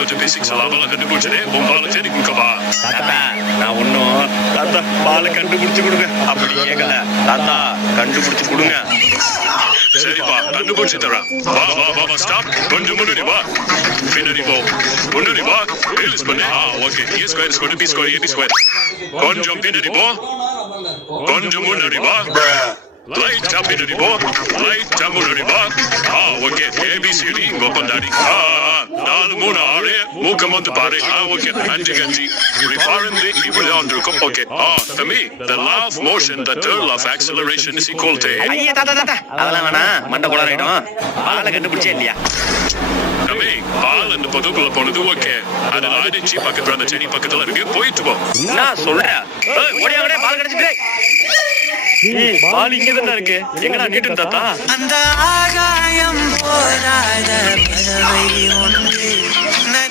கொஞ்சம் பேசிக்ஸ் எல்லாம் கண்டுபிடிச்சதே உன் பாலை தெரிவிக்கப்பா. தாத்தா நான் ஒன்னும் தாத்தா பாலை கண்டுபிடிச்சு கொடுங்க அப்படி கேட்கல. தாத்தா கண்டுபிடிச்சு கொடுங்க. சரிப்பா கண்டுபிடிச்சு தரேன். வா வா வா வா ஸ்டாப். கொஞ்சம் முன்னாடி வா. பின்னாடி போ. முன்னாடி வா. ரிலீஸ் பண்ணு. Okay. A square square B square AB square. கொஞ்சம் பின்னாடி போ. கொஞ்சம் முன்னாடி வா. லைட் பின்னாடி போ. லைட் முன்னாடி வா. ஓகே. ஏபிசிடி இங்க கொண்டாடி. 4 3 6 மூக்கம் வந்து பாரு. ஓகே. 5 5 இப்படி பாருங்க. இப்படி தான் இருக்கும். ஓகே. தம்பி the law of motion, the turn of acceleration is equal to ஐயா தாத்தா தாத்தா அதெல்லாம் வேணா மண்டை குளறிடும். பாலை கண்டுபிடிச்சே இல்லையா? தம்பி பால் அந்த பதுக்குள்ள போனது ஓகே. அதில் அடிச்சு பக்கத்துல அந்த செடி பக்கத்துல இருக்கு. போயிட்டு போ. என்ன சொல்ற? ஓடியாங்கடே பால் கிடைச்சிட்டு. பால் இங்க தானே இருக்கு. எங்கடா நீட்டு தாத்தா? அந்த ஆகாயம் போராத பறவை ஒன்று